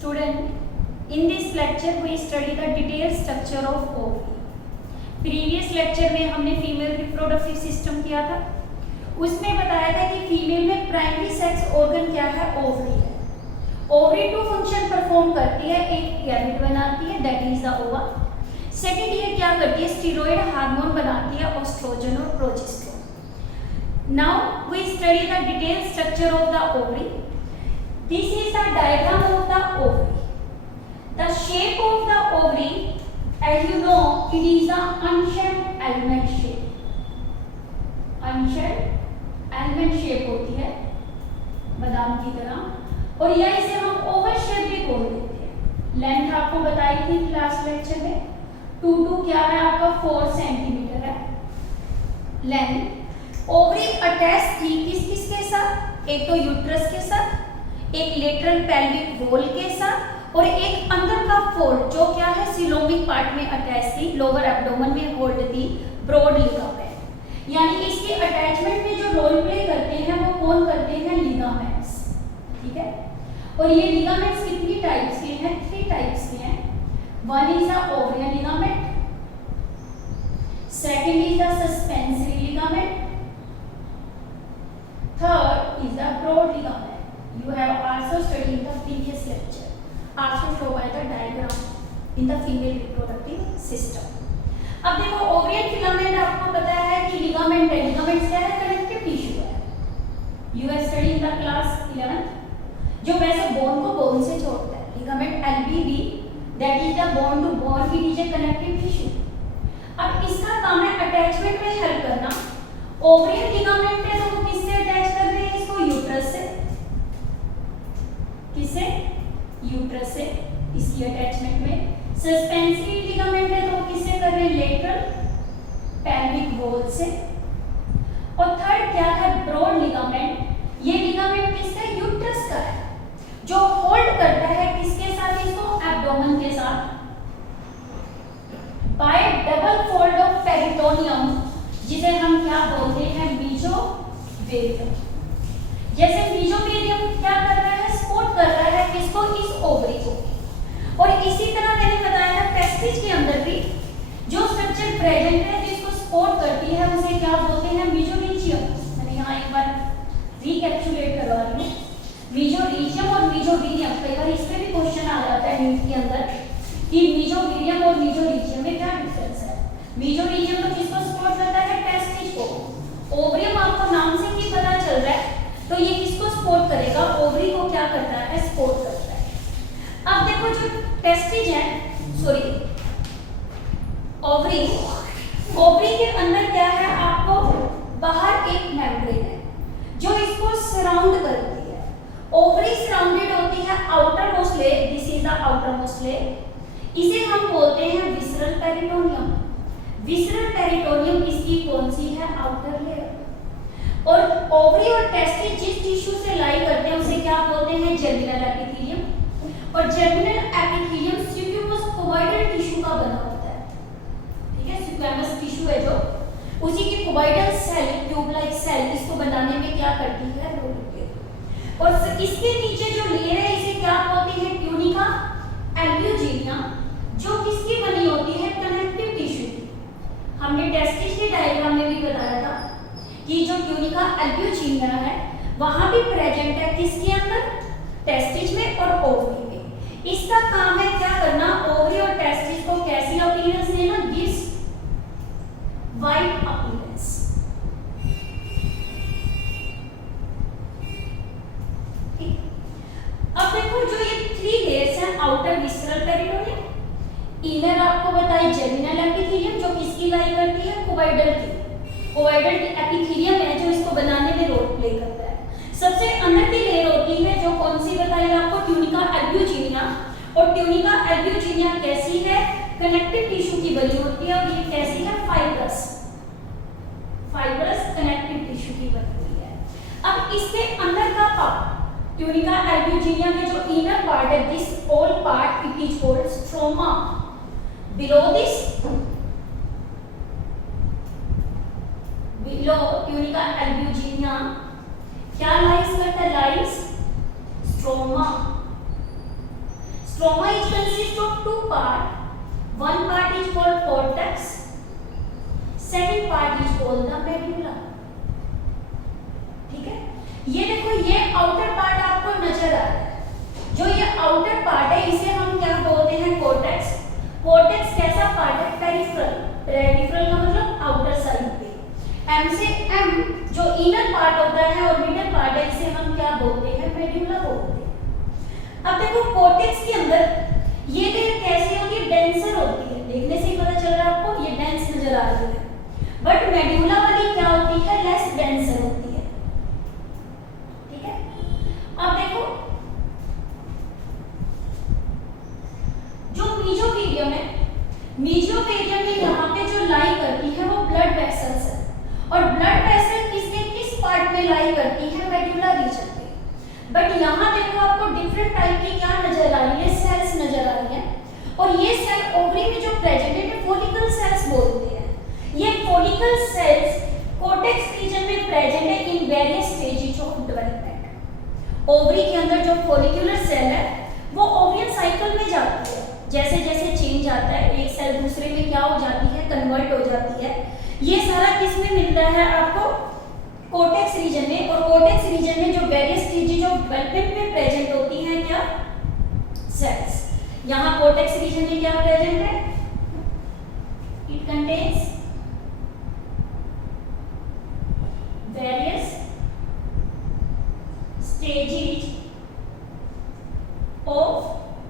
Student, in this lecture we study the detailed structure of ovary. Previous lecture में हमने female reproductive system किया था, उसमें बताया था कि फीमेल में प्राइमरी सेक्स ऑर्गन क्या है, ओवरी है। ओवरी टू फंक्शन परफॉर्म करती है, एक गैमेट बनाती है दैट इज द ओवा। सेकंड ये क्या करती है, स्टेरॉइड हार्मोन बनाती है, एस्ट्रोजन और progesterone. Now we study the detailed structure of the ovary. This is the diagram of the ovary. The shape of the ovary, as you know, it is a unshaped almond shape. Unshaped almond shape होती है बादाम की तरह, और या इसे हम Oval shape भी बोल देते हैं। लेंथ आपको बताई थी लास्ट लेक्चर में, 2 क्या है आपका 4 सेंटीमीटर है लेंथ। ओवरी अटैच थी किस किस के साथ, एक तो यूट्रस के साथ, एक लेटरल पेल्विक वॉल के साथ, और एक अंदर का फोल्ड जो क्या है सिलोमिक पार्ट में अटैच थी, लोअर एब्डोमेन में होल्ड थी ब्रॉड लिगामेंट। यानी इसके अटैचमेंट में जो रोल प्ले करते हैं वो कौन करते हैं, लिगामेंट्स। ठीक है, और ये लिगामेंट्स कितनी टाइप्स के हैं, 3 टाइप्स के हैं। One is the ovarian ligament, second is the suspensory ligament, third is the broad ligament. You have also studied in the previous lecture, also shown by the diagram in the female reproductive system. अब देखो ovarian filament आपको पता है कि ligament है। Ligament क्या है, connective tissue है। You have studied in the class 11 जो वैसे बोन को बोन से जोड़ता है। Ligament LBB that is the bone to bone, it is a connective tissue। अब इसका काम है अटैचमेंट में हेल्प करना। ओवरियन लिगामेंट है तो वो किससे अटैच कर रहे हैं इसको, यूट्रस से। किससे, यूट्रस से इसकी अटैचमेंट में। सस्पेंसरी लिगामेंट है तो वो किससे कर रहे हैं, लेटरल पेल्विक वॉल से। और थर्ड क्या है, ब्रॉड लिगामेंट। ये लिगामेंट किसका, यूट्रस का है, जो होल्ड करता है किसके साथ इसको, एब्डोमेन के साथ, bye double fold of peritoneum, जिसे हम क्या बोलते हैं, मीजोवेरियम। जैसे मीजोवेरियम क्या कर रहा है, सपोर्ट कर रहा है किसको, इस ओवरी को। और इसी तरह मैंने बताया था टेस्टिस के अंदर भी जो स्ट्रक्चर प्रेजेंट है जिसको सपोर्ट करती है उसे क्या बोलते हैं, मीजोरीजियम। मैंने यहाँ एक बार रिकैप्चुलेट करवा रही हूँ, मीजोरीजियम और मीजोवीरियम। कई बार इस पे भी क्वेश्चन आ जाता है नीट के अंदर कि मीजोवीरियम और मीजोरीजियम में क्या डिफरेंस है। मीजोरीजियम तो किसको सपोर्ट करता है, टेस्टिस को। ओवरियम आपको नाम से ही पता चल रहा है तो ये किसको सपोर्ट करेगा, ओवरी को क्या करता है, सपोर्ट करता है। अब देखो जो टेस्टिज है, सॉरी ओवरी, ओवरी के अंदर क्या है, आपको बाहर एक मेम्ब्रेन है जो इसको सराउंड करती है। ओवरी सराउंडेड होती है outer most layer, this is the outer most layer. इसे हम बोलते हैं विसरल पेरिटोनियम। विसरल पेरिटोनियम इसकी कौन सी है, आउटर लेयर। और ओवरी और टेस्टिस जिस टिश्यू से लाई करते हैं उसे क्या बोलते हैं, जर्मिनल एपिथेलियम। और germinal epithelium squamous cuboidal tissue का बना होता है। ठीक है, स्क्वैमस टिश्यू है जो, उसी की cuboidal cell, tube like cell इसको बनाने में क्या करती है, रोल प्ले। और इसके नीचे जो लेयर है इसे क्या बोलते हैं, ट्यूनिका एल्ब्यूजिनिया, जो किसकी बनी होती है, कनेक्टिव टिश्यू की। हमने टेस्टिस के डायग्राम में भी बताया था कि जो ट्यूनिका एल्ब्यूजिनिया है वहां भी प्रेजेंट है किसके अंदर, टेस्टिस में और ओवरी में। इसका काम है क्या करना, ओवरी और टेस्टिस को कैसी अपीयरेंस देना, गिव्स वाइट अपीयरेंस। अब देखो जो ये 3 लेयर्स हैं, आउटर विसरल पेरिटोनियम, इनर आपको बताइए जर्मिनल एपिथेलियम जो किसकी लाई करती है, क्यूबॉइडल की। क्यूबॉइडल एपिथेलियम है जो इसको बनाने में रोल प्ले करता है। सबसे अंदर की लेयर होती है जो कौन सी बताई आपको, ट्यूनिका एल्ब्यूजिनिया। और ट्यूनिका एल्ब्यूजिनिया कैसी है, कनेक्टिव टिश्यू की बनी होती है। और ये कैसी है, फाइब्रस, फाइब्रस कनेक्टिव टिश्यू की बनी हुई है। अब इसके अंदर का पार्ट, ट्यूनिका एल्ब्यूजिनिया के जो इनर पार्ट है, this all part it is called stroma. Below this, below tunica albuginea क्या लाइज करता है, lies stroma. Stroma is consist of two part. One part is called cortex. Second part is called the medulla. ठीक है, ये देखो ये outer part आपको नजर आ रहा है। जो ये आउटर पार्ट है इसे हम क्या बोलते हैं? कोर्टेक्स। कोर्टेक्स कैसा पार्ट है? पेरिफेरल। पेरिफेरल का मतलब आउटर साइड पे। एम से एम जो इनर पार्ट होता है और मिडल पार्ट है इसे हम क्या बोलते हैं? मेड्यूला बोलते हैं। अब देखो कोर्टेक्स के अंदर ये लेयर कैसी होती है? डेंसर होती है। देखने से ही पता चल रहा है आपको, ये डेंस नजर आ रही है। बट मेड्यूला वाली क्या होती है? लेस डेंसर होती है। ठीक है, अब देखो जो मीजोफीलियम है, मीजोफीलियम में यहाँ पे जो लाई करती है वो ब्लड वेसल्स है। और ब्लड वेसल किसके किस पार्ट में लाई करती है? मेड्यूला रीजन पे। बट यहाँ देखो आपको डिफरेंट टाइप की क्या नजर आ रही है? सेल्स नजर आ रही है। और ये सेल ओवरी में जो प्रेजेंट है फॉलिकल सेल्स बोलते हैं। ये फॉलिकल सेल्स कोर्टेक्स रीजन में प्रेजेंट है in various stages of development. Ovary के अंदर जो फॉलिकुलर सेल है वो ओवरियन साइकिल में जाती है। जैसे जैसे चेंज आता है एक सेल दूसरे में क्या हो जाती है? कन्वर्ट हो जाती है। ये सारा किस में मिलता है आपको? कोर्टेक्स रीजन में। और कोर्टेक्स रीजन में जो वेरियस स्टेजेस ऑफ डेवलपमेंट में प्रेजेंट होती हैं क्या? सेल्स। यहाँ कोर्टेक्स रीजन में क्या प्रेजेंट है? It contains various stages of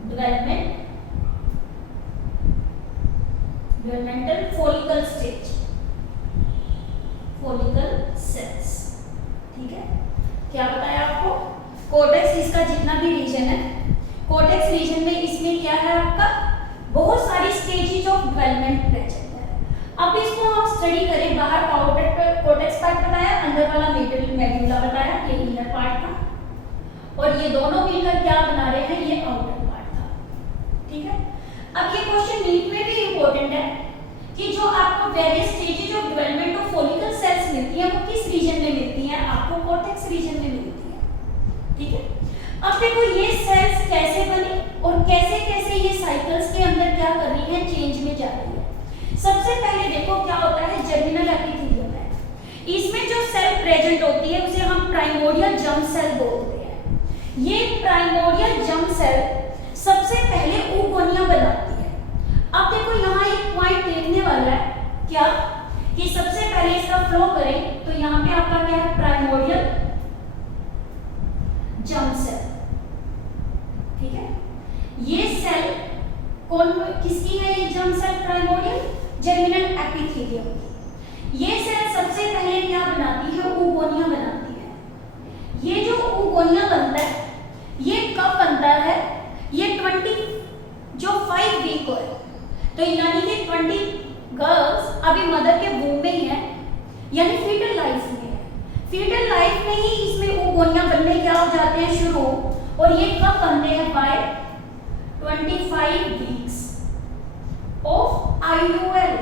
developmental follicle stage, follicle sales. ठीक है, क्या बताया आपको? कोर्टेक्स इसका जितना भी रीजन है, कोर्टेक्स रीजन में इसमें क्या है आपका? बहुत सारी स्टेजेस ऑफ डेवलपमेंट प्रेजेंट है। अब इसको हम स्टडी करें। बाहर आउटर कोर्टेक्स पार्ट बताया, अंदर वाला मिडल मेड्यूला बताया, ये इनर पार्ट था। और ये दोनों मिलकर क्या बना रहे हैं? ये आउटर पार्ट था। ठीक है, अब ये क्वेश्चन नीट में भी इंपॉर्टेंट है कि जो आपको various stages of development of follicle sales मिलती है वो किस रीजन में मिलती है? आपको कोर्टेक्स रीजन में मिलती है। ठीक है, अब देखो ये सेल्स कैसे बनी और कैसे कैसे ये साइकिल्स के अंदर क्या कर रही है? चेंज में जा रही है। सबसे पहले देखो क्या होता है? जर्मिनल एपिथेलियम है। इसमें जो सेल प्रेजेंट होती है उसे हम प्राइमोर्डियल जर्म सेल बोलते हैं। ये प्राइमोर्डियल जर्म सेल सबसे पहले oogonia बनाती है। अब देखो यहाँ एक पॉइंट देखने वाला है क्या? कि सबसे पहले इसका फ्लो करें तो यहाँ पे आपका क्या है? Primordial germ cell. ठीक है, ये सेल कौन किसकी है? ये germ cell primordial germinal epithelium की। ये सेल सबसे पहले क्या बनाती है? oogonia बनाती है। ये जो oogonia बनता है ये कब बनता है? ये 5 वीक को है। तो यानी कि 20 गर्ल्स अभी मदर के वूम में ही है, यानी फीटल लाइफ में है। फीटल लाइफ में ही इसमें oogonia बनने क्या हो जाते हैं? शुरू। और ये कब बनते हैं? By 25 weeks of IUL।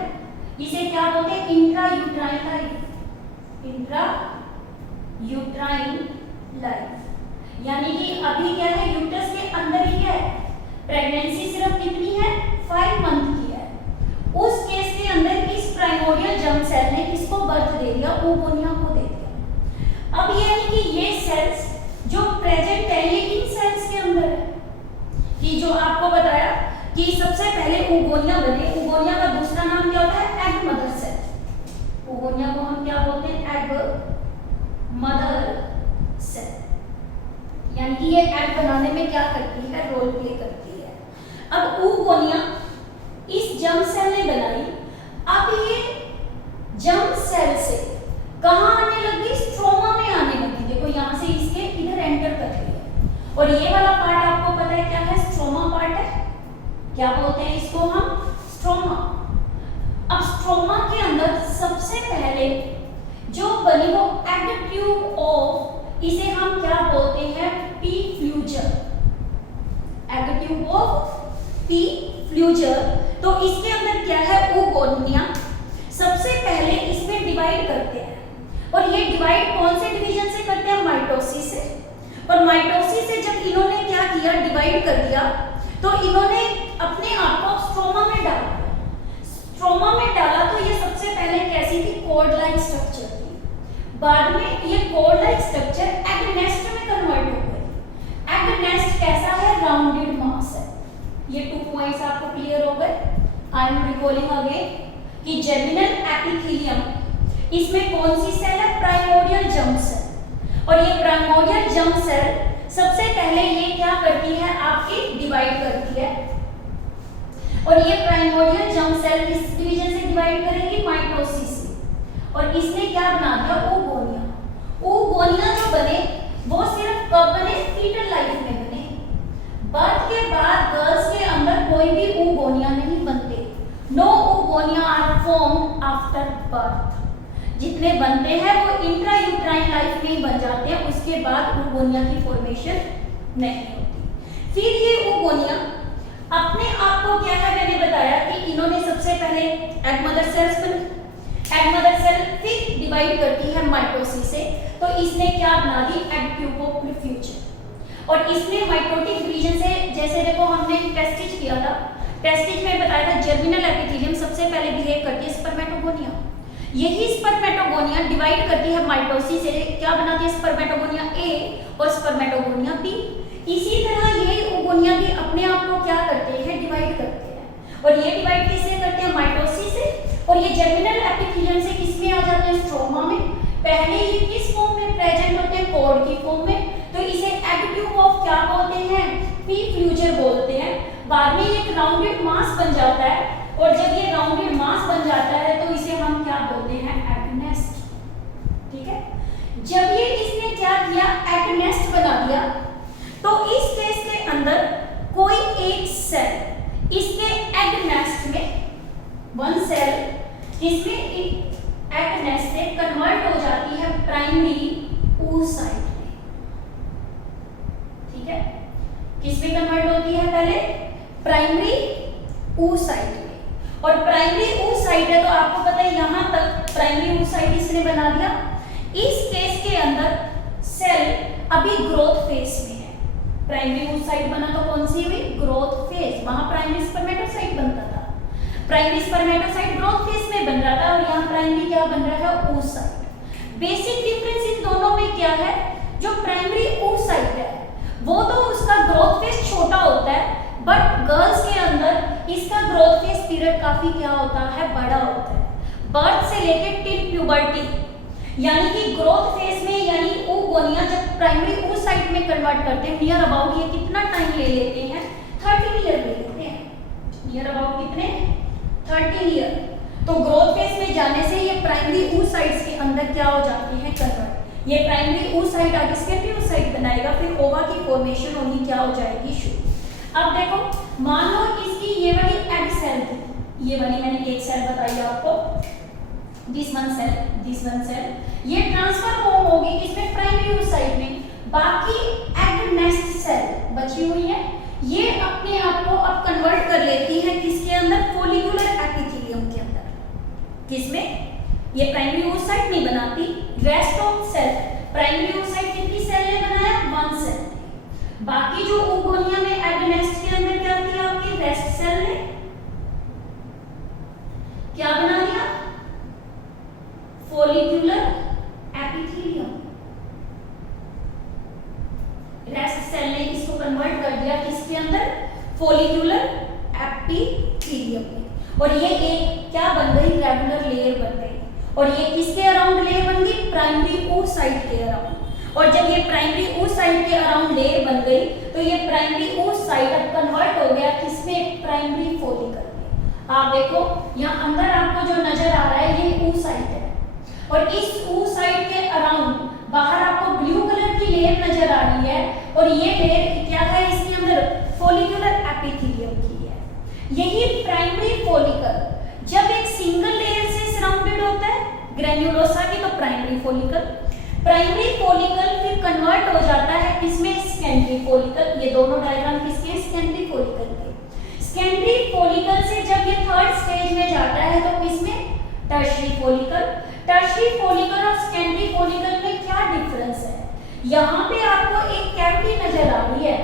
इसे क्या बोलते हैं? Intra uterine life. Intra uterine life यानी कि अभी क्या है? यूट्रस के अंदर ही है। प्रेगनेंसी सिर्फ कितनी है? 5 मंथ की है। उस केस के अंदर इस प्राइमोर्डियल जर्म सेल ने किसको बर्थ दे दिया? oogonia को दे दिया। अब ये यानी कि ये सेल्स जो प्रेजेंट है ये इन सेल्स के अंदर है। कि जो आपको बताया कि सबसे पहले oogonia बने। oogonia का दूसरा नाम क्या होता है? Egg mother cell. oogonia को हम क्या बोलते हैं? Egg mother cell. यानी कि ये एग बनाने में क्या करती है? रोल प्ले करती है। अब oogonia इस जर्म सेल ने बनाई। अब ये जर्म सेल से कहाँ आने लगी? स्ट्रोमा में आने लगी। देखो यहाँ से इसके इधर एंटर कर रही है। और ये वाला पार्ट आपको पता है क्या है? स्ट्रोमा पार्ट है। क्या बोलते हैं इसको हम? स्ट्रोमा। अब स्ट्रोमा के अंदर सबसे पहले जो बनी वो एग ट्यूब ऑफ, इसे हम क्या बोलते हैं? Pflüger. Egg tube of Pflüger. तो इसके अंदर क्या है? oogonia सबसे पहले इसमें डिवाइड करते हैं। और ये डिवाइड कौन से डिवीजन से करते हैं? माइटोसिस से। और माइटोसिस से जब इन्होंने क्या किया? डिवाइड कर दिया। तो इन्होंने अपने आप को स्ट्रोमा में डाला। स्ट्रोमा में डाला तो ये सबसे पहले कैसी थी, कॉर्ड लाइक स्ट्रक्चर थी, बाद में ये cord like structure egg nest में कन्वर्ट हो गई। एग नेस्ट कैसा है, राउंडेड मास है। ये 2 पॉइंट्स आपको क्लियर हो गए। आई एम रिकॉलिंग अगेन कि जर्मिनल एपिथेलियम, इसमें कौन सी सेल है, प्राइमोर्डियल जर्म सेल। और ये प्राइमोर्डियल जर्म सेल सबसे पहले ये क्या करती है, आपकी डिवाइड करती है। और ये प्राइमोर्डियल जर्म सेल किस डिवीजन से डिवाइड करेगी, माइटोसिस से। और इसने क्या बना दिया, oogonia। oogonia जो बने वो सिर्फ कब बने, फीटल लाइफ में बने। बर्थ के बाद गर्ल्स के अंदर कोई भी oogonia नहीं बनते। No oogonia are formed after birth. जितने बनते हैं वो इंट्रायूट्राइन लाइफ में ही बन जाते हैं, उसके बाद oogonia की फॉर्मेशन नहीं होती। फिर ये oogonia अपने आप को क्या है, मैंने बताया कि इन्होंने सबसे पहले एग मदर सेल्स बने। एग मदर सेल फिर डिवाइड करती है माइटोसिस से, तो इसने क्या बना दी, एग ट्यूब ऑफ फ्यूचर। और इसने माइटोटिक डिवीजन से, जैसे देखो हमने टेस्टिज किया था, टेस्टिज में बताया था जर्मिनल एपिथेलियम सबसे पहले बिहेव करती है स्पर्मेटोगोनिया। यही स्पर्मेटोगोनिया डिवाइड करती है माइटोसिस से, क्या बनाती है, स्पर्मेटोगोनिया ए और स्पर्मेटोगोनिया बी। इसी तरह ये oogonia भी अपने आप को क्या करते हैं, डिवाइड करते हैं। और ये डिवाइड किससे करते हैं, माइटोसिस से। और ये जर्मिनल एपिथेलियम से किसमें आ जाते हैं, स्ट्रोमा में। पहले ये किस फॉर्म में प्रेजेंट होते हैं, कॉर्ड की फॉर्म में, तो इसे एग ट्यूब ऑफ क्या बोलते हैं, पी फ्यूचर बोलते हैं। बाद में एक राउंडेड मास बन जाता है, और जब ये राउंडेड मास बन जाता है तो इसे हम क्या बोलते हैं, एग नेस्ट। ठीक है, जब ये इसने क्या किया, एग नेस्ट बना दिया, तो इस केस के अंदर कोई एक सेल इसके एग नेस्ट में, वन सेल इसमें एग नेस्ट से कन्वर्ट हो जाती है प्राइमरी oocyte में। ठीक है, किसमें कन्वर्ट होती है, पहले प्राइमरी oocyte में। और प्राइमरी oocyte है तो आपको पता है यहां तक प्राइमरी oocyte इसने बना दिया। इस केस के अंदर सेल अभी ग्रोथ फेज में है। प्राइमरी oocyte बना तो कौन सी हुई, ग्रोथ फेज। वहां प्राइमरी स्पर्मेटोसाइट बनता था, प्राइमरी स्पर्मेटोसाइट ग्रोथ फेज में बन रहा था, और यहाँ प्राइमरी क्या बन रहा है, oocyte। बेसिक डिफरेंस इन दोनों में क्या है, जो प्राइमरी oocyte है वो तो उसका ग्रोथ फेज छोटा होता है, बट गर्ल्स के अंदर इसका ग्रोथ फेज पीरियड काफी क्या होता है, बड़ा होता है। बर्थ से लेके टिल प्यूबर्टी, यानी कि ग्रोथ फेज में, यानी oogonia जब प्राइमरी oocyte में कन्वर्ट करते हैं, नियर अबाउट ये कितना टाइम ले लेते हैं, 13 ईयर ले लेते हैं। नियर अबाउट कितने, 13 ईयर। तो ग्रोथ फेज में जाने से ये प्राइमरी oocytes के अंदर क्या हो जाती है, कन्वर्ट। ये प्राइमरी oocyte आगे स्पेटियोसाइट बनाएगा, फिर ओवा की फॉर्मेशन होनी क्या हो जाएगी, शुरू। अब देखो, मान लो इसकी ये वाली एग सेल थी, ये वाली मैंने एक सेल बताई आपको, दिस वन सेल, ये ट्रांसफर होगी किसमें, प्राइमरी oocyte में। बाकी एग नेस्ट सेल बची हुई है, ये अपने आप को अब कन्वर्ट कर लेती है किसके अंदर, फोलिकुलर एपिथेलियम के अंदर। किसमें, ये प्राइमरी oocyte नहीं बनाती। Rest of cell, primary oocyte कितनी सेल ने बनाया, 1 सेल। बाकी जो oogonia में एग नेस्ट के अंदर क्या थी, आपकी रेस्ट सेल ने क्या बना दिया, फोलिकुलर एपिथेलियम। रेस्ट सेल ने इसको कन्वर्ट कर दिया किसके अंदर, फोलिकुलर एपिथेलियम में। और ये एक क्या बन गई, रेगुलर लेयर बन गई। और ये किसके अराउंड लेयर बन गई, प्राइमरी oocyte के अराउंड। और जब ये प्राइमरी oocyte के अराउंड लेयर बन गई, तो ये प्राइमरी oocyte अब कन्वर्ट हो गया किसमें, प्राइमरी फोलिकल में। आप देखो यहाँ अंदर आपको जो नजर आ रहा है ये oocyte है, और इस oocyte के अराउंड बाहर आपको ब्लू कलर की लेयर नजर आ रही है, और ये लेयर क्या है, इसके अंदर फोलिकुलर एपिथेलियम की है। यही प्राइमरी फोलिकल जब एक सिंगल लेयर से सराउंडेड होता है, ग्रेन्युलोसा की, तो प्राइमरी फोलिकल फिर कन्वर्ट हो जाता है किसमें, सेकेंडरी फोलिकल। ये दोनों डायग्राम किसके, सेकेंडरी फोलिकल के। सेकेंडरी फोलिकल से जब ये थर्ड स्टेज में जाता है तो किसमें, टर्शियरी फोलिकल। टर्शियरी फोलिकल और सेकेंडरी फोलिकल में क्या डिफरेंस है, यहाँ पे आपको एक कैविटी नजर आ रही है।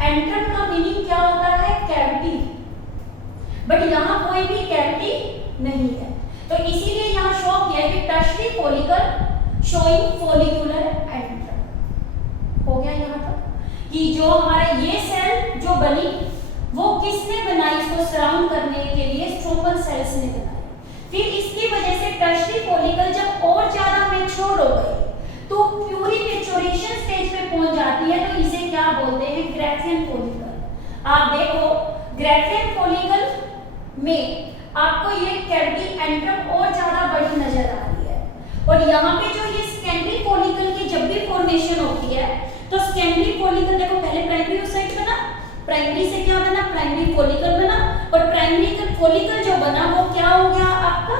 एंट्रम का मीनिंग क्या होता है, यहाँ कोई भी कैविटी नहीं है। तो इसीलिए यहाँ शो किया है कि tertiary follicle showing follicular antrum. हो गया यहाँ तक कि जो हमारा ये सेल जो बनी वो किसने बनाई, इसको सराउंड करने के लिए स्ट्रोमल सेल्स ने बनाई। फिर इसकी वजह से टर्शियरी फॉलिकल जब और ज्यादा मैच्योर हो गई तो प्यूरी मैच्योरेशन स्टेज पे पहुंच जाती है, तो इसे क्या बोलते हैं, ग्रेफियन फॉलिकल। आप देखो ग्रेफियन फॉलिकल में आपको ये कैविटी एंट्रम और ज्यादा बड़ी नजर आ रही है। और यहाँ पे जो ये सेकेंडरी फॉलिकल की जब भी फॉर्मेशन होती है तो सेकेंडरी फॉलिकल देखो पहले प्राइमरी oocyte बना, प्राइमरी से क्या बना, प्राइमरी फॉलिकल बना, और प्राइमरी फॉलिकल जो बना वो क्या हो गया आपका,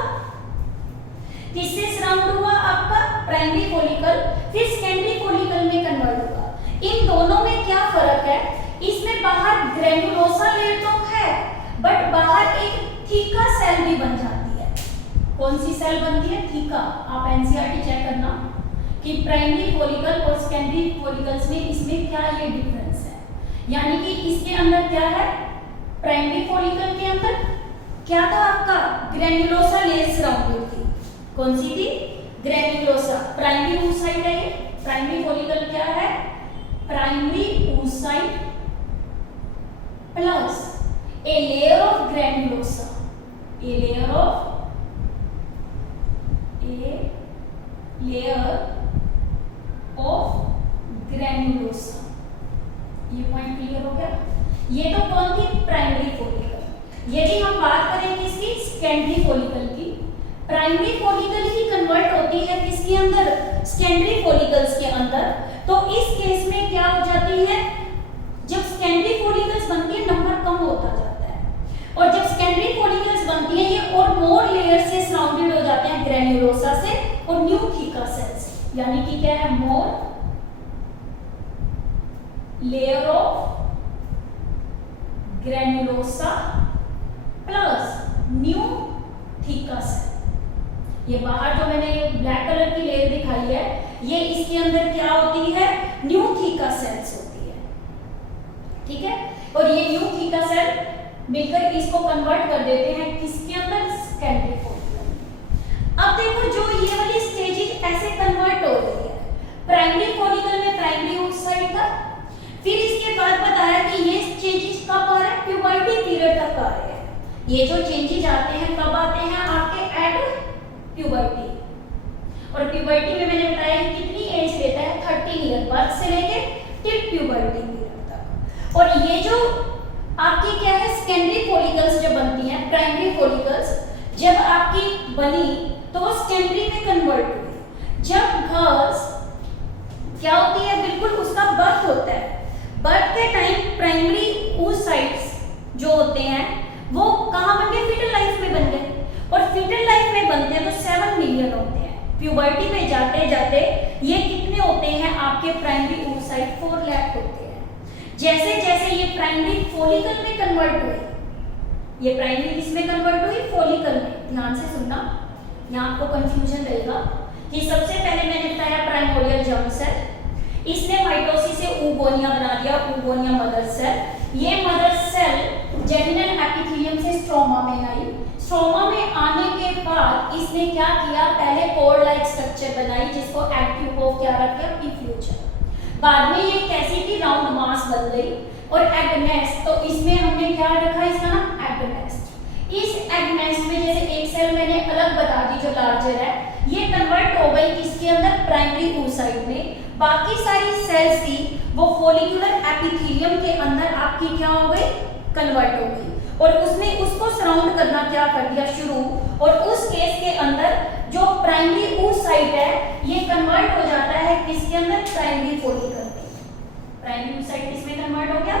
किससे सराउंड हुआ, आपका प्राइमरी फॉलिकल, फिर सेकेंडरी फॉलिकल में कन्वर्ट हुआ। इन दोनों में क्या फर्क है, इसमें बाहर ग्रेनुलोसा लेयर तो है बट बाहर एक थीका सेल भी बन जाती है। कौन सी सेल बनती है, थीका। आप एनसीईआरटी चेक करना कि प्राइमरी फॉलिकल और सेकेंडरी फॉलिकल्स में इसमें क्या ये डिफरेंस है। यानी कि इसके अंदर क्या है, प्राइमरी फॉलिकल के अंदर क्या था आपका, ग्रेन्युलोसा लेयर सराउंडेड थी। कौन सी थी, ग्रेन्युलोसा। प्राइमरी oocyte है ये, प्राइमरी फॉलिकल क्या है, primary oocyte plus a layer of granulosa, a layer of granulosa. ये पॉइंट क्लियर हो गया। ये तो कौन थी, प्राइमरी फॉलिकल। यदि हम बात करें किसकी, सेकेंडरी फॉलिकल की, प्राइमरी फॉलिकल ही कन्वर्ट होती है किसके अंदर, सेकेंडरी फॉलिकल्स के अंदर। तो इस केस में क्या हो जाती है, जब सेकेंडरी फॉलिकल्स बनती है नंबर कम होता जाता है, और जब सेकेंडरी फॉलिकल्स बनती है ये और मोर लेयर से सराउंडेड हो जाते हैं ग्रेन्युलोसा से और न्यू थीका सेल से। यानी कि क्या है, more layer of granulosa plus new theca cell. ये बाहर जो मैंने ब्लैक कलर की लेयर दिखाई है ये इसके अंदर क्या होती है, न्यू थीका सेल्स होती है, ठीक है। और ये न्यू थीका सेल मिलकर इसको कन्वर्ट कर देते हैं किसके अंदर, सेकेंडरी फॉलिकल में। अब देखो जो ये वाली स्टेजेस ऐसे कन्वर्ट हो रही है, प्राइमरी फॉलिकल में प्राइमरी oocyte का, फिर इसके बाद बताया कि ये चेंजेस कब आ रहे हैं, प्यूबर्टी पीरियड तक आ रहे हैं। ये जो चेंजेस आते हैं कब आते हैं, आपके एट प्यूबर्टी। और प्यूबर्टी में मैंने बताया कि कितनी एज लेता है, 13 ईयर, बर्थ से लेके टिल प्यूबर्टी पीरियड तक। और ये जो आपकी क्या है, सेकेंडरी फॉलिकल्स जब बनती हैं, प्राइमरी फॉलिकल्स जब आपकी बनी तो वो सेकेंडरी में कन्वर्ट हुई। जब गर्ल्स क्या होती है, बिल्कुल उसका बर्थ होता है, बर्थ के टाइम प्राइमरी oocytes जो होते हैं वो कहाँ बन गए, फीटल लाइफ में बन गए। और फीटल लाइफ में बनते हैं तो 7 मिलियन होते हैं। प्यूबर्टी पे जाते जाते ये कितने होते हैं आपके प्राइमरी oocyte, 4 लाख होते हैं। जैसे जैसे ये प्राइमरी फॉलिकल में कन्वर्ट हुए, ये प्राइमरी किसमें कन्वर्ट हुई, फॉलिकल में। ध्यान से सुनना, यहाँ आपको कंफ्यूजन रहेगा कि सबसे पहले मैंने बताया प्राइमोरियल जर्म सेल, इसने माइटोसिस से oogonia बना दिया, oogonia मदर सेल। ये मदर सेल जेमिनल एपिथेलियम से स्ट्रोमा में आई। स्ट्रोमा में आने के बाद इसने क्या किया, पहले कोर लाइक स्ट्रक्चर बनाई जिसको एक्टिव ऑफ क्या रख दिया, पी फ्यूचर। बाद में ये कैसी थी, राउंड मास बन गई। और एग नेस्ट, तो इसमें हमने क्या रखा, इसका नाम एग नेस्ट। इस एग नेस्ट में जैसे एक सेल मैंने अलग बता दी जो लार्जर है, ये कन्वर्ट हो गई किसके अंदर, प्राइमरी oocyte में। बाकी सारी सेल्स थी वो फॉलिकुलर एपिथेलियम के अंदर आपकी क्या हो गई, कन्वर्ट हो गई। और उसने उसको सराउंड करना क्या कर दिया शुरू। और उस केस के अंदर जो प्राइमरी oocyte है ये कन्वर्ट हो जाता है किसके अंदर, प्राइमरी फॉलिकल में। प्राइमरी oocyte किसमें कन्वर्ट हो गया,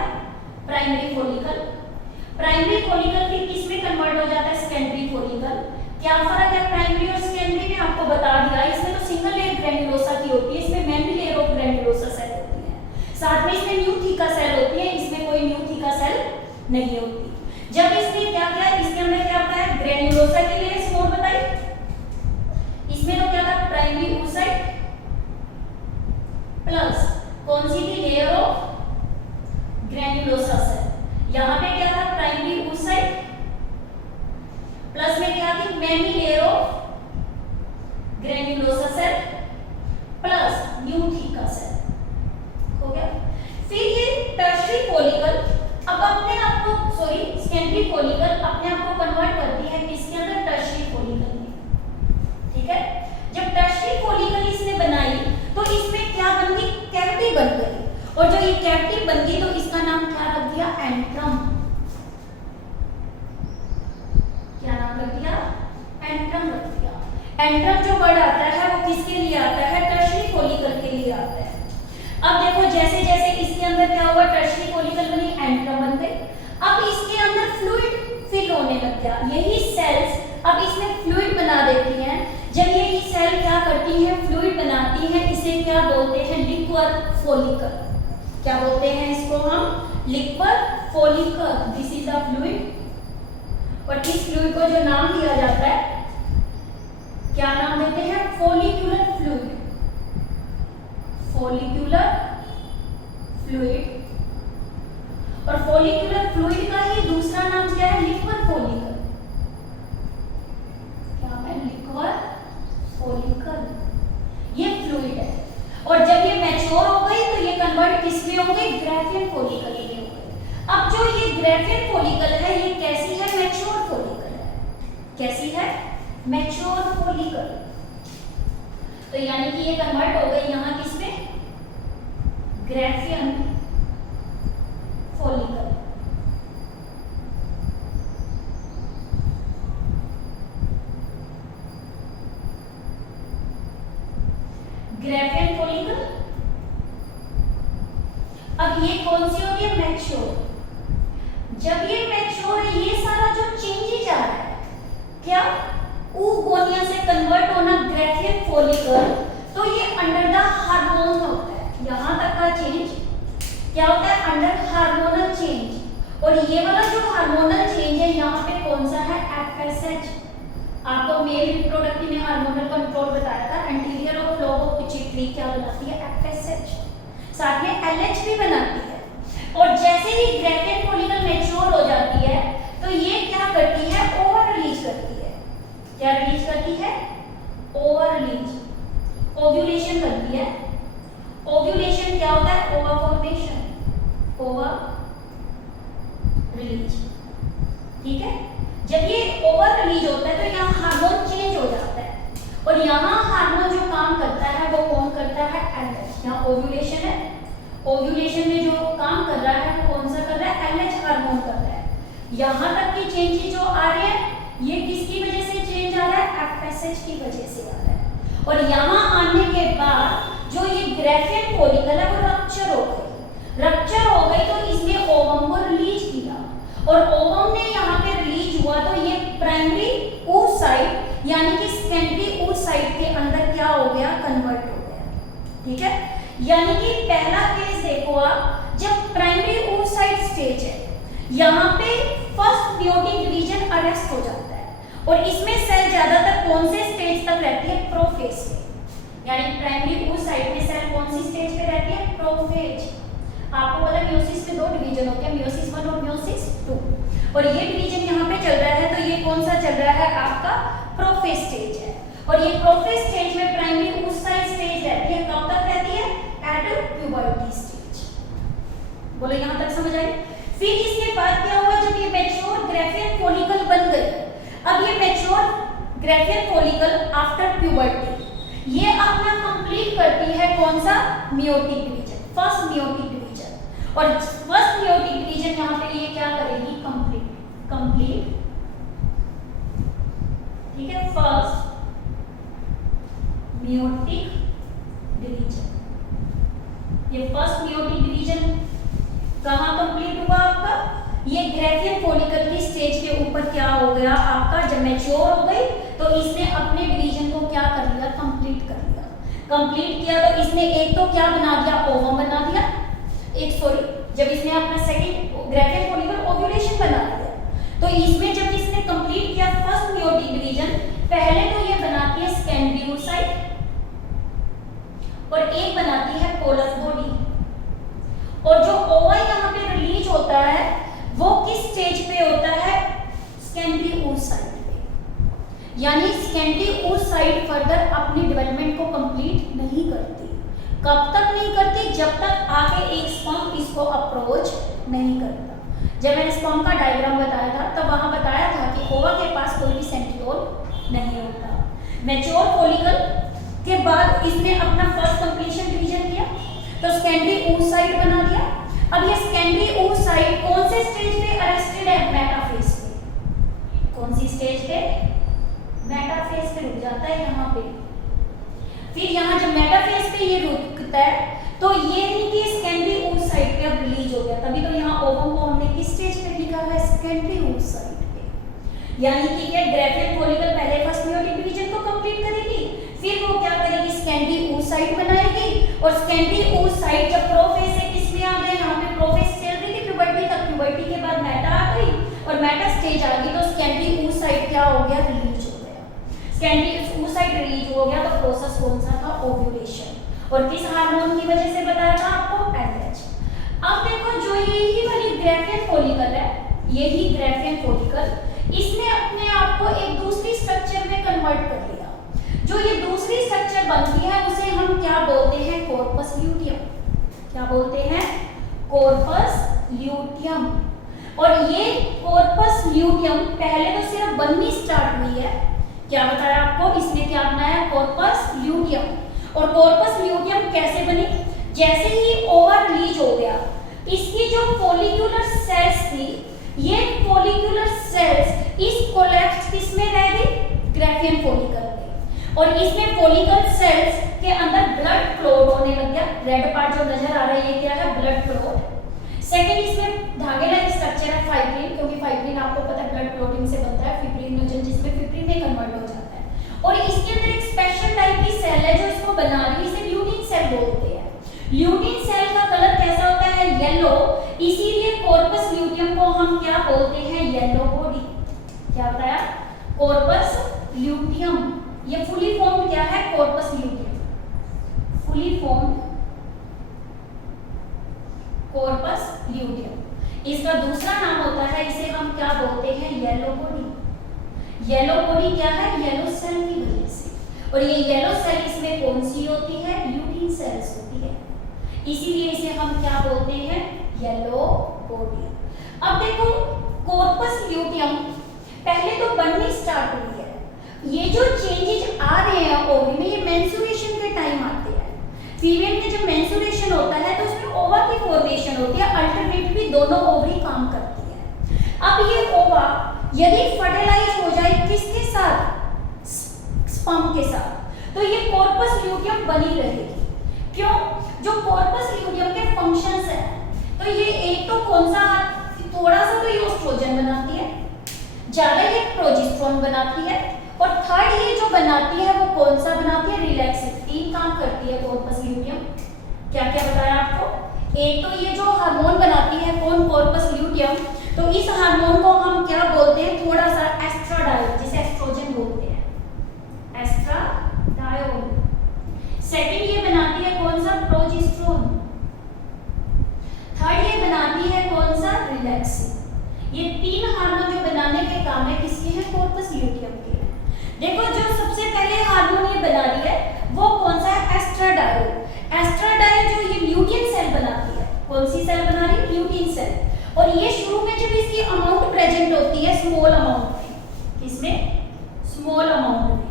प्राइमरी फॉलिकल। प्राइमरी फॉलिकल फिर किसमें कन्वर्ट हो जाता है, सेकेंडरी फॉलिकल। क्या फर्क है प्राइमरी और सेकेंडरी में, आपको बता दिया। इसमें तो सिंगल लेयर ग्रेन्युलोसा की होती है, इसमें many layer of granulosa cell होती है। साथ में इसमें न्यू थीका सेल होती है, इसमें कोई न्यू थीका सेल नहीं होती। जब इसने क्या किया, इसके अंदर क्या बताया, ग्रेन्युलोसा की लेयर्स कौन बताई, इसमें तो क्या था, प्राइमरी oocyte प्लस कौन सी थी, लेयर ऑफ ग्रेन्युलोसा सेल। यहाँ पे क्या था, प्राइमरी oocyte को सेकेंडरी फॉलिकल अपने आप को कन्वर्ट करती है किसके अंदर, टर्शियरी फॉलिकल में। ठीक है, जब टर्शियरी फॉलिकल इसने बनाई तो इसमें क्या बन गई, कैविटी बन गई, और जो ये कैविटी बन गई तो इसका नाम क्या रख दिया, एंट्रम। क्या नाम रख दिया, एंट्रम रख दिया। एंट्रम जो वर्ड आता है वो किसके लिए आता है, टर्शियरी फॉलिकल के लिए आता है। अब देखो जैसे जैसे इसके अंदर क्या हुआ, टर्शियरी फॉलिकल बनी, एंट्रम बन गई। अब इसके अंदर फ्लूइड फिल होने लग गया, यही सेल्स अब इसमें फ्लूइड बना देती हैं। जब ये सेल क्या करती हैं, फ्लूइड बनाती हैं, इसे क्या बोलते हैं, लिक्विड फॉलिकल। क्या बोलते हैं इसको हम, liquid follicle. This is a fluid, और इस फ्लूइड को जो नाम दिया जाता है, क्या नाम देते हैं, फॉलिक्यूलर फ्लूइड। फॉलिक्यूलर फ्लूइड, और फॉलिक्यूलर फ्लूइड का ही दूसरा नाम क्या है, लिक्विड फॉलिकल। क्या है, लिक्विड फॉलिकल, ये फ्लूइड है। और जब ये मैच्योर हो गई तो ये कन्वर्ट किस में हो गई, ग्राफियन फॉलिकल में हो गई। अब जो ये ग्राफियन फॉलिकल है ये कैसी है, मैच्योर फॉलिकल है। कैसी है, मैच्योर फॉलिकल। तो यानी कि ये कन्वर्ट हो गई यहां किसमें, ग्राफियन फॉलिकल। Graafian follicle. अब ये कौन सी होगी, मैच्योर। जब ये मैच्योर है, ये सारा जो चेंजेज आ रहा है, क्या oogonia से कन्वर्ट होना ग्राफियन फॉलिकल, तो ये अंडर द हार्मोन होता है। यहां तक का चेंज क्या होता है, अंडर हार्मोनल चेंज। और ये वाला जो हार्मोनल चेंज है यहाँ पे कौन सा है, एफएसएच। आपको मेल रिप्रोडक्टिव में हार्मोनल कंट्रोल बताया था, anterior of lobe of pituitary क्या बनाती है, एफएसएच। साथ में एलएच भी बनाती है। और जैसे ही ग्राफियन फॉलिकल मैच्योर हो जाती है तो ये क्या करती है, ओवर रिलीज करती है। क्या रिलीज करती है, ओवर रिलीज, ओव्यूलेशन करती है। ओव्यूलेशन क्या होता है, ओवा फॉर्मेशन, ओवर रिलीज। ठीक है, जब ये ओवर रिलीज होता है तो यहाँ हार्मोन चेंज हो जाता है, और यहाँ हार्मोन जो काम करता है वो कौन करता है, एलएच। यहाँ ओव्यूलेशन है, ओव्यूलेशन में जो काम कर रहा है वो कौन सा कर रहा है, एलएच हार्मोन कर रहा है। यहाँ तक की चेंजेस जो आ रहे हैं ये किसकी वजह से चेंज आ रहा है, एफएसएच की वजह से आ रहा है। और यहाँ आने के बाद जो ये ग्राफियन फॉलिकल है वो रप्चर हो गई। रप्चर हो गई तो इसने ओवम को रिलीज किया, और ओवम ने यहाँ पे रिलीज हुआ तो ये प्राइमरी oocyte यानी कि सेकेंडरी oocyte के अंदर क्या हो गया, कन्वर्ट हो गया। ठीक है, यानी कि पहला केस देखो आप, जब प्राइमरी oocyte स्टेज है, यहाँ पे फर्स्ट मेयोटिक डिवीजन अरेस्ट हो जाता है, और इसमें सेल ज्यादातर कौन से स्टेज तक रहती है, प्रोफेज में। यानी प्राइमरी oocyte में सेल कौन सी स्टेज पे रहती है, प्रोफेज। आपको पता है मियोसिस में दो डिवीजन होते हैं, मियोसिस 1 और मियोसिस 2, और ये डिवीजन यहाँ पे चल रहा है तो ये कौन सा चल रहा है, आपका प्रोफेज स्टेज है। और ये प्रोफेज स्टेज में प्राइमरी oocyte स्टेज रहती है, कब तक रहती है, एट प्यूबर्टी स्टेज। बोलो यहाँ तक समझ आई। फिर इसके बाद क्या हुआ, जब ये मैच्योर ग्राफियन फॉलिकल बन गई, अब ये mature Graafian follicle after puberty ये अपना कंप्लीट करती है कौन सा, meiotic division, first meiotic division. और फर्स्ट मेयोटिक डिवीजन यहाँ पे ये क्या करेगी, कंप्लीट। ठीक है, फर्स्ट मेयोटिक डिवीजन। ये फर्स्ट मेयोटिक डिवीजन कहाँ कंप्लीट हुआ आपका, ये ग्राफियन फॉलिकल की स्टेज के ऊपर क्या हो गया आपका, जब मैच्योर हो गई तो इसने अपने डिवीजन को क्या कर लिया, कंप्लीट कर लिया। कंप्लीट किया तो इसने एक तो क्या बना दिया, ओवम बना दिया, जब इसने अपना सेकंड ग्राफियन फॉलिकल ओव्यूलेशन बना दिया, तो इसमें जब इसने कंप्लीट किया फर्स्ट मेयोटिक डिवीजन, पहले तो ये बनाती है सेकेंडरी oocyte और एक बनाती है पोलस बॉडी। और जो ओवा यहाँ पे रिलीज होता है वो किस स्टेज पे होता है, सेकेंडरी oocyte पे। यानी सेकेंडरी oocyte फर्दर अपनी डेवलपमेंट को कंप्लीट नहीं करती। कब तक नहीं करती, जब तक आगे एक स्पर्म इसको अप्रोच नहीं करता। जब मैंने स्पर्म का डायग्राम बताया था तब वहाँ बताया था कि ओवा के पास कोई भी सेंट्रियोल नहीं होता। मैच्योर फॉलिकल के बाद इसने अपना फर्स्ट कंप्लीशन डिवीजन किया तो सेकेंडरी oocyte बना दिया। अब ये सेकेंडरी oocyte कौन से स्टेज पे अरेस्टेड है? मेटाफेज पे। कौन सी स्टेज पे? मेटाफेज पे रुक जाता है यहाँ पे। फिर यहाँ जब मेटाफेज पे ये रुकता है तो ये नहीं कि सेकेंडरी oocyte पे अब रिलीज हो गया, तभी तो यहाँ ओवम को हमने किस स्टेज पे लिखा है? सेकेंडरी oocyte पे। यानी कि क्या ग्राफियल फॉलिकल पहले फर्स्ट मेयोटिक डिवीजन को कंप्लीट करेगी, फिर वो क्या करेगी? सेकेंडरी oocyte बनाएगी और सेकेंडरी oocyte जब प्रोफेज से किस में आ गए? यहाँ पे प्रोफेज चल रही थी प्यूबर्टी तक, प्यूबर्टी के बाद मेटा आ गई और मेटा स्टेज आ गई तो सेकेंडरी oocyte क्या हो गया? रिलीज हो गया। सेकेंडरी oocyte रिलीज हो गया तो प्रोसेस कौन सा था? ओव्यूलेशन। और किस हार्मोन की वजह से बताया था आपको? एलएच। अब देखो जो यही वाली ग्राफियन फॉलिकल है, यही ग्राफियन फॉलिकल इसने अपने आप को एक दूसरी स्ट्रक्चर में कन्वर्ट कर लिया। जो ये दूसरी स्ट्रक्चर बनती है उसे हम क्या बोलते हैं? Corpus luteum. क्या बोलते हैं? Corpus luteum. और ये कॉर्पस ल्यूटियम पहले तो सिर्फ बननी स्टार्ट हुई है, क्या बताया आपको? इसने क्या बनाया? Corpus luteum. और कॉर्पस ल्यूटियम कैसे बनी? जैसे ही ओवा रिलीज हो गया, इसकी जो फॉलिक्यूलर सेल्स थी, ये फॉलिक्यूलर सेल्स इस कोलैप्स किसमें रह गई? ग्राफियन फॉलिकल में। और इसमें फॉलिकल सेल्स के अंदर ब्लड क्लॉट होने लग गया। रेड पार्ट जो नजर आ रहा है ये क्या है? Blood clot. सेकेंड इसमें धागे लाइक स्ट्रक्चर है फाइब्रिन, क्योंकि फाइब्रिन आपको पता है ब्लड क्लॉटिंग से बनता है, फिब्रिनोजन जिसमें फिब्रिन में कन्वर्ट हो जाता है। और इसके अंदर एक स्पेशल टाइप की सेल है जो इसको बना रही है, इसे ल्यूटिन सेल बोलते हैं। ल्यूटिन सेल का कलर कैसा होता है? येलो। इसीलिए कॉर्पस ल्यूटियम को हम क्या बोलते हैं? Yellow body. क्या बताया? Corpus luteum. ये फुली फॉर्म्ड क्या है? Corpus luteum. Fully formed corpus luteum. इसका दूसरा नाम होता है, इसे हम क्या बोलते हैं? Yellow body. येलो बॉडी क्या है? येलो सेल की वजह से। और ये येलो सेल इसमें कौन सी होती है? ल्यूटिन सेल्स होती है, इसीलिए इसे हम क्या बोलते हैं? Yellow body. अब देखो कॉर्पस ल्यूटियम पहले तो बननी स्टार्ट हुई है। ये जो चेंजेस आ रहे हैं ओवरी में, ये मेंस्ट्रुएशन के टाइम आते हैं। फीमेल में जब मेंस्ट्रुएशन होता है तो उसमें ओवा की फॉर्मेशन होती है, अल्टरनेटली दोनों ओवरी काम करती है। अब ये ओवा यदि फर्टिलाइज हो जाए किसके साथ? स्पर्म के साथ, तो ये कॉर्पस ल्यूटियम बनी रहेगी। क्यों? जो कॉर्पस ल्यूटियम के फंक्शंस है, तो ये एक तो कौन सा? थोड़ा सा तो ये एस्ट्रोजन बनाती है, ज्यादा ये प्रोजेस्टेरोन बनाती है, और थर्ड ये जो बनाती है वो कौन सा बनाती है? रिलैक्सिन। तीन काम करती है कॉर्पस ल्यूटियम। क्या क्या बताया आपको? एक तो ये जो हार्मोन बनाती है कौन? Corpus luteum. तो इस हार्मोन को हम क्या बोलते हैं? थोड़ा सा एस्ट्राडायोल, जिसे एस्ट्रोजन बोलते हैं, एस्ट्राडायोल। सेकंड ये बनाती है कौन सा? प्रोजेस्टेरोन। थर्ड ये बनाती है कौन सा? रिलैक्सिन। ये तीन हार्मोन जो बनाने के काम है किसके हैं? कॉर्पस ल्यूटियम के हैं। देखो जो सबसे पहले हार्मोन ये बना रही है वो कौन सा है? एस्ट्राडायोल। एस्ट्राडायोल जो ये ल्यूटिन सेल बनाती है, कौन सी सेल बना रही है? Lutein cell. और ये शुरू में जब इसकी अमाउंट प्रेजेंट होती है स्मॉल अमाउंट में, किसमें? स्मॉल अमाउंट में।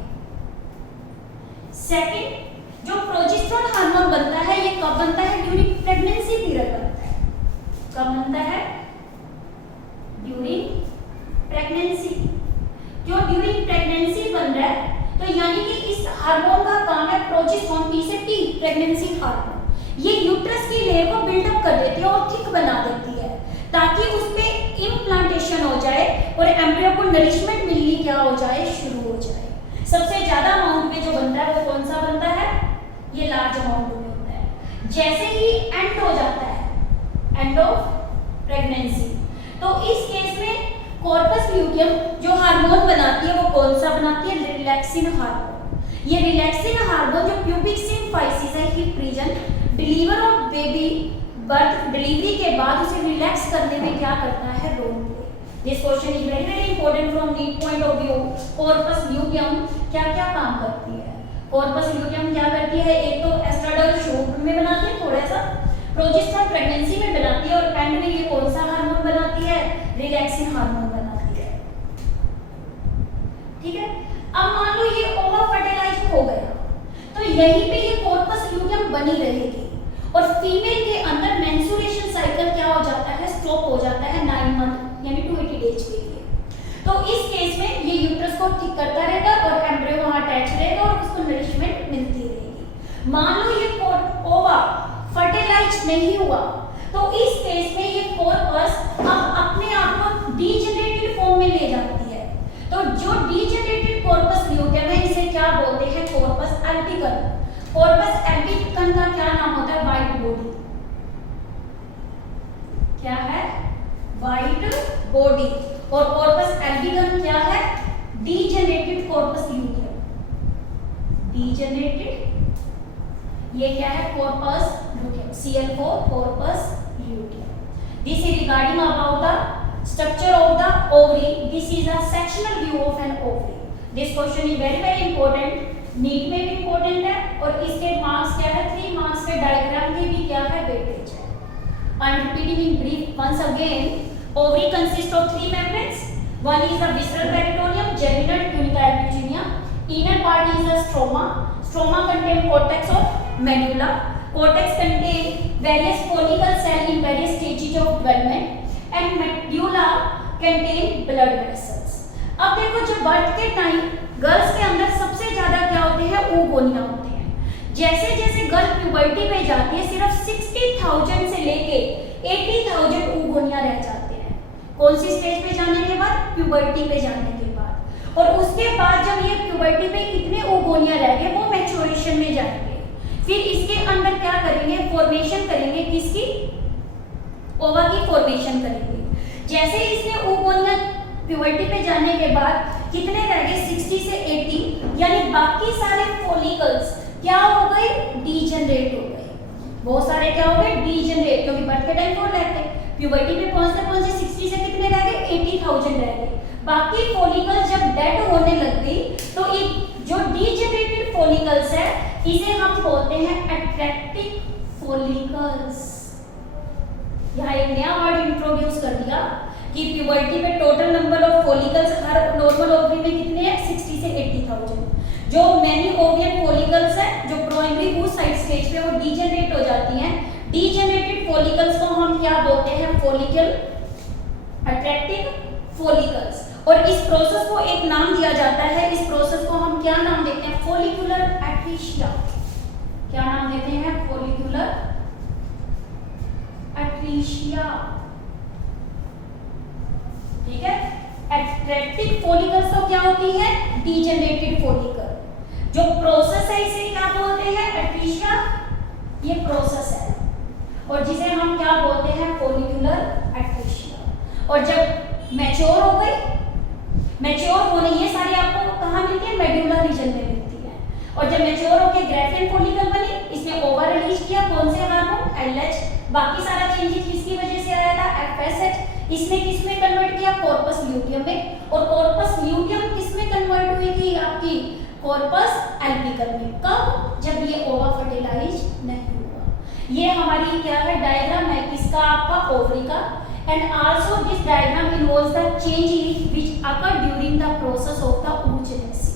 सेकंड जो प्रोजेस्टेरोन हार्मोन बनता है ये कब बनता है? ड्यूरिंग प्रेगनेंसी पीरियड बनता है। कब बनता है? During pregnancy. क्यों ड्यूरिंग प्रेगनेंसी बन रहा है? तो यानी कि इस हार्मोन का काम है प्रोजेस्टेरोन, पी से टी, प्रेगनेंसी हार्मोन। ये यूट्रस की लेयर को बिल्डअप कर देती है और थिक बना देती है ताकि उसमें इम्प्लांटेशन हो जाए और एम्ब्रियो को नरिशमेंट मिलनी क्या हो जाए? शुरू हो जाए। सबसे ज्यादा अमाउंट में जो बनता है वो कौन सा बनता है? ये लार्ज अमाउंट में होता है। जैसे ही एंड हो जाता है, एंड ऑफ प्रेगनेंसी, तो इस केस में कॉर्पस ल्यूटियम जो हार्मोन बनाती है वो कौन सा बनाती है? Relaxin hormone. ये रिलैक्सिन हार्मोन जो प्यूबिक सिम्फाइसिस है, hip region, deliver of baby birth, delivery के बाद उसे रिलैक्स करने में क्या करता है? Role play. This question is very very important from NEET point of view. Corpus luteum क्या क्या काम करती है? कॉर्पस ल्यूटियम क्या करती है? एक तो एस्ट्राडायोल शुरू में बनाती है, थोड़ा सा प्रोजेस्टेरोन प्रेगनेंसी में बनाती है, और एंड में ये कौन सा हार्मोन बनाती है? रिलैक्सिंग हार्मोन बनाती है। ठीक है, अब मान लो ये ओवा फर्टिलाइज हो गया तो यहीं पे ये कॉर्पस ल्यूटियम बनी रहेगी और फीमेल के अंदर मेंस्ट्रुएशन साइकिल क्या हो जाता है, स्टॉप हो जाता है 9 मंथ यानी 280 डेज के लिए। तो इस केस में ये यूट्रस को ठीक करता रहेगा और एम्ब्रियो वहां अटैच रहेगा और उसको नरिशमेंट मिलती रहेगी। मान लो ये ओवा फर्टिलाइज नहीं हुआ तो इस केस में ये कॉर्पस अब अपने आप को डीजेनरेटेड फॉर्म में ले जाती है। तो जो डीजेनरेटेड कॉर्पस ल्यूटियम है इसे क्या बोलते हैं, कॉर्पस एल्बिकम। कॉर्पस एल्बिकम का क्या नाम होता है, व्हाइट बॉडी। क्या है, व्हाइट बॉडी। और कॉर्पस एल्बिकम क्या है, डीजेनरेटेड कॉर्पस ल्यूटियम। डीजेनरेटेड ये क्या है, corpus luteum, Cl4 corpus luteum. This is regarding about the structure of the ovary. This is a sectional view of an ovary. This question is very very important, NEET में भी important है और इसके marks क्या है, 3 marks के diagram के भी क्या है, वेटेज है। I am repeating in brief once again. Ovary consists of 3 membranes. One is the visceral peritoneum, germinal tunica albuginea. Inner part is the stroma. Stroma contain cortex of medulla. Cortex contain various follicle cell in various stages of development. And medulla contain blood vessels. अब देखो जब birth के time girls के अंदर सबसे ज्यादा क्या होते हैं, oogonia होते हैं। जैसे जैसे गर्ल प्यूबर्टी में जाती है सिर्फ 60,000 से लेके 80,000 oogonia रह जाते हैं। कौन सी स्टेज पे जाने के बाद, प्यूबर्टी पे जाने के बाद। और उसके बाद जब ये प्यूबर्टी पे इतने oogonia रह गए वो मैच्योरेशन में जाएंगे। फिर इसके अंदर क्या करेंगे, फॉर्मेशन करेंगे, किसकी, ओवा की फॉर्मेशन करेंगे। जैसे इसने oogonia प्यूबर्टी पे जाने के बाद कितने रह गए, 60 से 80, यानी बाकी सारे फॉलिकल्स क्या हो गए, डीजनरेट हो गए। बहुत सारे क्या हो गए, डीजनरेट, क्योंकि बर्थ के टाइम कौन रहते हैं, प्यूबर्टी पे पहुंचते पहुंचते 60 से कितने रह गए, 80,000 रह गए। बाकी फॉलिकल्स जब डेड होने लग गई तो एक जो डीजनरेटेड फॉलिकल्स है इसे हम बोलते हैं अट्रैक्टिव फॉलिकल्स। यहाँ एक नया वर्ड इंट्रोड्यूस कर दिया कि प्यूबर्टी में total number of follicles her normal ovary में कितने हैं, 60 से 80,000। जो मैनी ओवियन फॉलिकल्स है जो प्राइमरी बूस्ट साइड स्टेज पे वो डीजनरेट हो जाती हैं। डीजनरेटेड फॉलिकल्स को हम क्या बोलते हैं, फॉलिकल अट्रैक्टिव फॉलिकल्स। और इस प्रोसेस को एक नाम दिया जाता है, इस प्रोसेस को हम क्या नाम देते हैं, फॉलिकुलर एट्रीशिया। क्या नाम देते हैं, फॉलिकुलर एट्रीशिया। ठीक है, अट्रैक्टिव फॉलिकल्स तो क्या होती है, डीजनरेटेड फॉलिकल। जो प्रोसेस है इसे क्या बोलते हैं, एट्रीशिया, ये प्रोसेस है। और जिसे हम क्या बोलते हैं, फॉलिकुलर एट्रीशिया। और जब मैच्योर हो गई, मैच्योर होने ये सारी आपको कहाँ मिलती है, मेडुला रीजन में मिलती है। और जब मैच्योर होकर ग्रेफिन फॉलिकल बनी, इसने ओवर रिलीज किया कौन से हार्मोन, LH। बाकी सारा चेंजेस किसकी वजह से आया था, FSH। इसने किस में कन्वर्ट किया, कॉर्पस ल्यूटियम में। और कॉर्पस ल्यूटियम किस में कन्वर्ट हुई थी आपकी, कॉर्पस एल्बिकम में। कब, जब ये ओवा फर्टिलाइज नहीं हुआ। ये हमारी क्या है, डायग्राम है किसका, आपका ओवरी का। And also this diagram involves the change which occur during the process of the oogenesis।